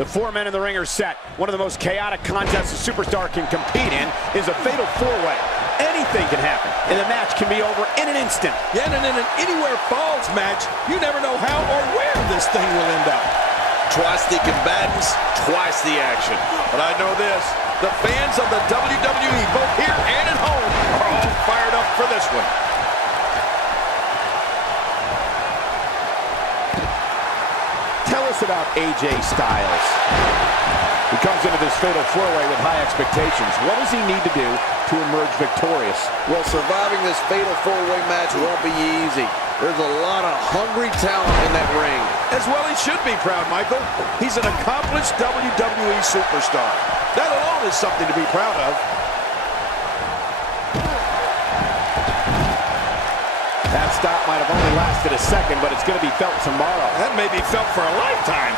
The four men in the ring are set. One of the most chaotic contests a superstar can compete in is a fatal four-way. Anything can happen, and the match can be over in an instant. Yeah, and in an anywhere falls match, you never know how or where this thing will end up. Twice the combatants, twice the action. But I know this, the fans of the WWE, both here and at home, are all fired up for this one. Tell us about AJ Styles. He comes into this fatal four-way with high expectations. What does he need to do to emerge victorious? Well, surviving this fatal four-way match won't be easy. There's a lot of hungry talent in that ring. As well he should be proud, Michael. He's an accomplished WWE superstar. That alone is something to be proud of. That stop might have only lasted a second, but it's going to be felt tomorrow. That may be felt for a lifetime.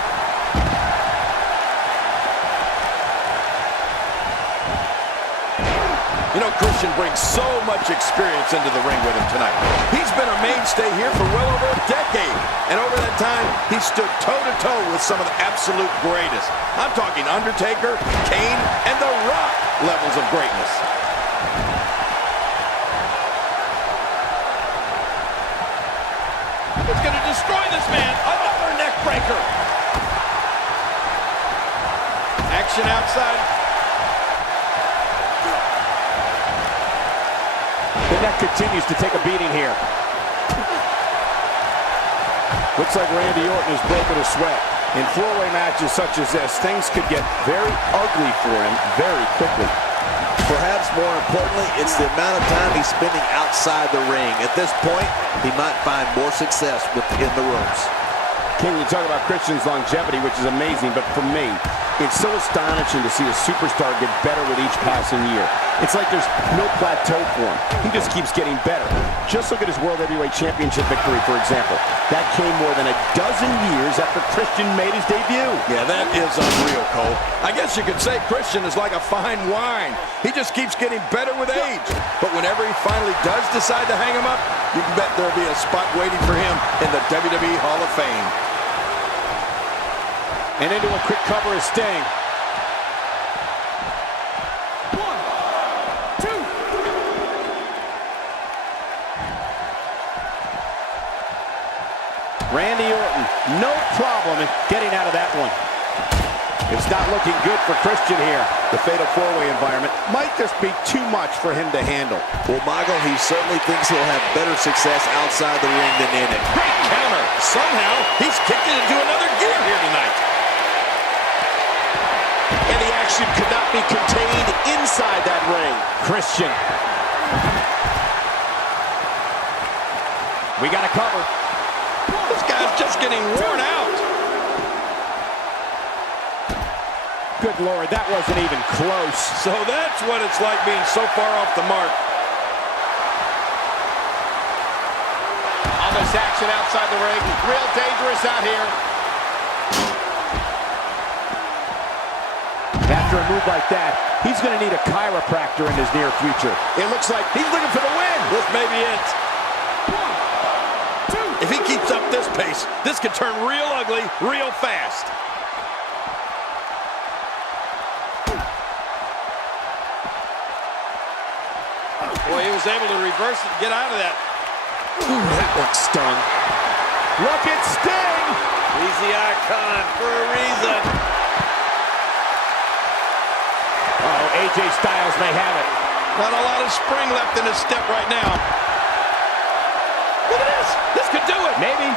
You know, Christian brings so much experience into the ring with him tonight. He's been a mainstay here for well over a decade. And over that time, he stood toe-to-toe with some of the absolute greatest. I'm talking Undertaker, Kane, and The Rock levels of greatness. It's going to destroy this man. Another neck breaker. Action outside. The neck continues to take a beating here. Looks like Randy Orton is broken a sweat. In four-way matches such as this, things could get very ugly for him very quickly. Perhaps more importantly, it's the amount of time he's spending outside the ring. At this point, he might find more success within the ropes. King, you talk about Christian's longevity, which is amazing, but for me, it's so astonishing to see a superstar get better with each passing year. It's like there's no plateau for him. He just keeps getting better. Just look at his World Heavyweight Championship victory, for example. That came more than a dozen years after Christian made his debut. Yeah, that is unreal, Cole. I guess you could say Christian is like a fine wine. He just keeps getting better with age. But whenever he finally does decide to hang him up, you can bet there'll be a spot waiting for him in the WWE Hall of Fame. And into a quick cover is Sting. 1, 2. Randy Orton, no problem in getting out of that one. It's not looking good for Christian here. The fatal four-way environment might just be too much for him to handle. Well, Michael, he certainly thinks he'll have better success outside the ring than in it. Great counter. Somehow, he's kicked it into another gear here tonight. And the action could not be contained inside that ring. Christian. We got a cover. This guy's just getting worn out. Good Lord, that wasn't even close. So that's what it's like being so far off the mark. All this action outside the ring. Real dangerous out here. After a move like that, he's going to need a chiropractor in his near future. It looks like he's looking for the win. This may be it. 1, 2. If he keeps up this pace, this could turn real ugly real fast. Boy, he was able to reverse it and get out of that. Ooh, that one stung. Look at Sting. He's the icon for a reason. Oh, AJ Styles may have it. Not a lot of spring left in his step right now. Look at this. This could do it. Maybe.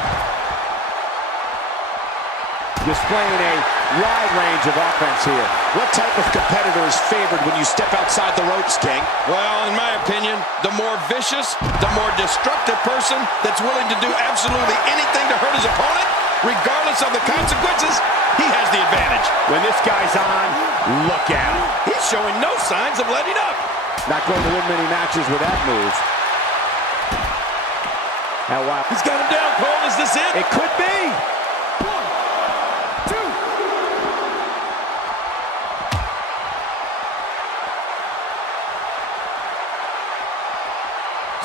Displaying a wide range of offense here. What type of competitor is favored when you step outside the ropes, King? Well, in my opinion, the more vicious, the more destructive person that's willing to do absolutely anything to hurt his opponent, regardless of the consequences, he has the advantage. When this guy's on, look out. He's showing no signs of letting up. Not going to win many matches with that move. Now, wow. He's got him down, Cole. Is this it? It could be. 1, 2.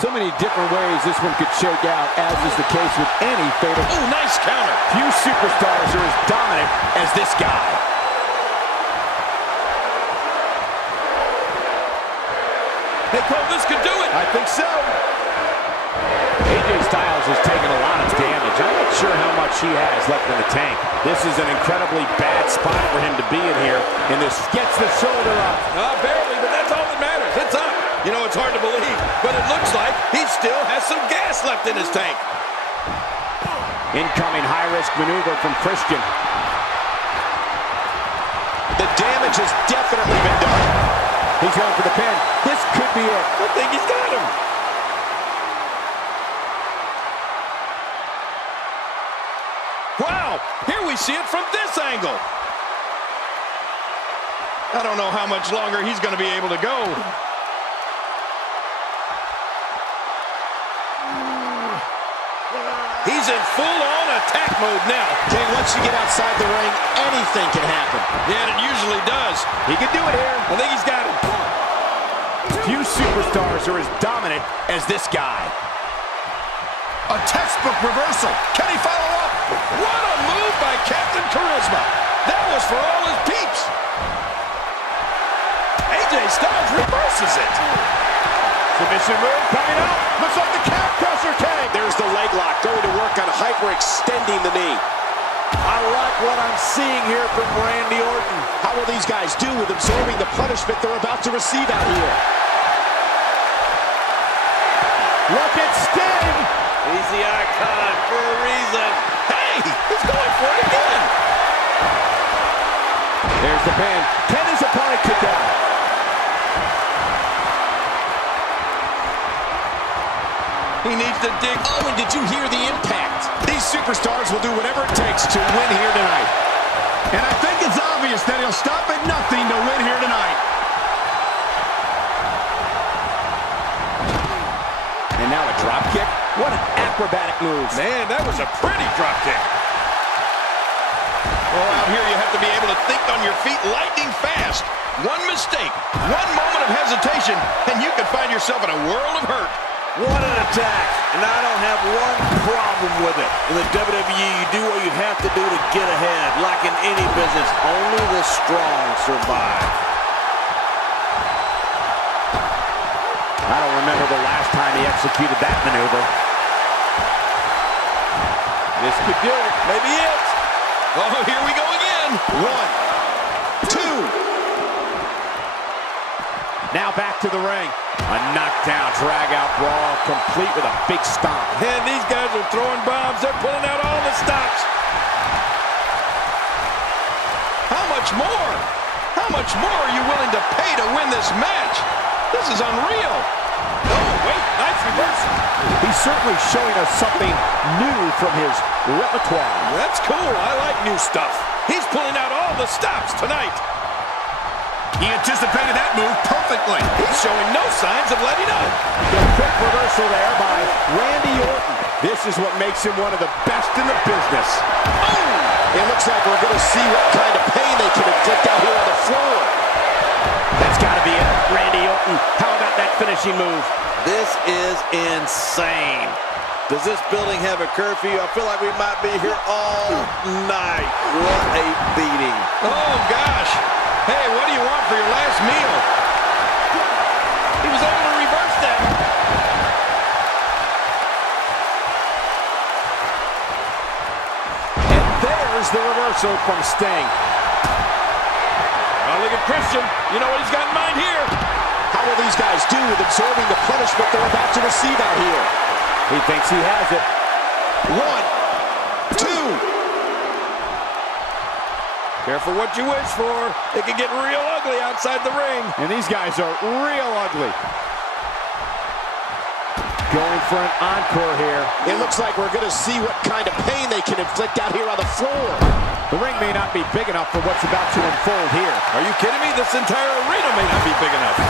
So many different ways this one could shake out, as is the case with any fatal. Ooh, nice counter. Few superstars are as dominant as this guy. Hey, Cole, this could do it. I think so. AJ Styles has taken a lot of damage. I'm not sure how much he has left in the tank. This is an incredibly bad spot for him to be in here, and this gets the shoulder up. Barely, but that's all that matters. It's up. You know, it's hard to believe, but it looks like he still has some gas left in his tank. Incoming high-risk maneuver from Christian. The damage has definitely been done. He's going for the pin. This could be it. I think he's got him. Wow, here we see it from this angle. I don't know how much longer he's going to be able to go. He's in full-on attack mode now. King, once you get outside the ring, anything can happen. Yeah, and it usually does. He can do it here. I think he's got it. Few superstars are as dominant as this guy. A textbook reversal. Can he follow up? What a move by Captain Charisma. That was for all his peeps. AJ Styles reverses it. Submission move coming up. Looks like the calf crusher tag. There's the leg lock, going to work on hyperextending the knee. I like what I'm seeing here from Randy Orton. How will these guys do with absorbing the punishment they're about to receive out here? Look at Sting. He's the icon for a reason. Hey, he's going for it again. There's the pin. Can his opponent kick out? He needs to dig. Oh, and did you hear the impact? These superstars will do whatever it takes to win here tonight. And I think it's obvious that he'll stop at nothing to win here tonight. And now a drop kick. What an acrobatic move. Man, that was a pretty drop kick. Oh, out here you have to be able to think on your feet lightning fast. One mistake, one moment of hesitation, and you could find yourself in a world of hurt. What an attack. And I don't have one problem with it. In the WWE, you do what you have to do to get ahead. Like in any business, only the strong survive. I don't remember the last time he executed that maneuver. This could do it. Maybe it. Oh, here we go again. 1, 2. Now back to the ring. A knockdown, drag-out brawl, complete with a big stomp. And these guys are throwing bombs. They're pulling out all the stops. How much more? How much more are you willing to pay to win this match? This is unreal. Oh, wait, nice reversal. He's certainly showing us something new from his repertoire. That's cool. I like new stuff. He's pulling out all the stops tonight. He anticipated that move perfectly. He's showing no signs of letting up. A quick reversal there by Randy Orton. This is what makes him one of the best in the business. Oh! It looks like we're going to see what kind of pain they can inflict out here on the floor. That's got to be it, Randy Orton. How about that finishing move? This is insane. Does this building have a curfew? I feel like we might be here all night. What a beating. Oh, gosh. Hey, what do you want for your last meal? He was able to reverse that. And there's the reversal from Sting. Oh, look at Christian. You know what he's got in mind here. How will these guys do with absorbing the punishment they're about to receive out here? He thinks he has it. 1, 2. Careful what you wish for. It can get real ugly outside the ring. And these guys are real ugly. Going for an encore here. It looks like we're going to see what kind of pain they can inflict out here on the floor. The ring may not be big enough for what's about to unfold here. Are you kidding me? This entire arena may not be big enough.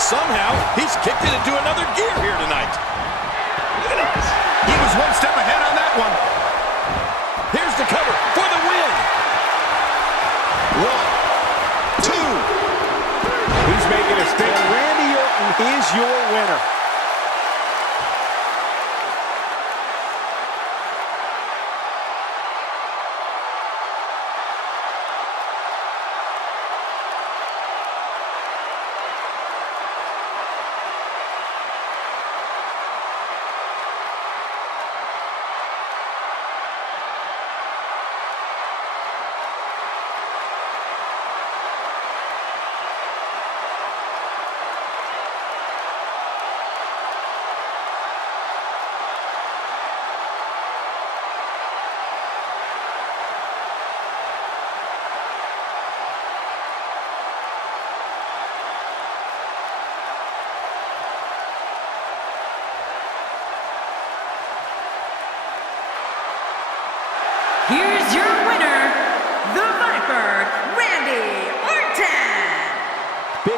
Somehow, he's kicked it into another gear here tonight. Look at this. He was one step ahead on that one. Here's the cover for the win. 1, 2. He's making a statement. Randy Orton is your winner.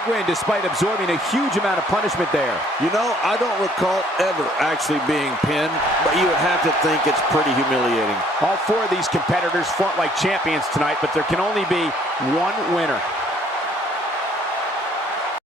win despite absorbing a huge amount of punishment there. You know, I don't recall ever actually being pinned, but you would have to think it's pretty humiliating. All four of these competitors fought like champions tonight, but there can only be one winner.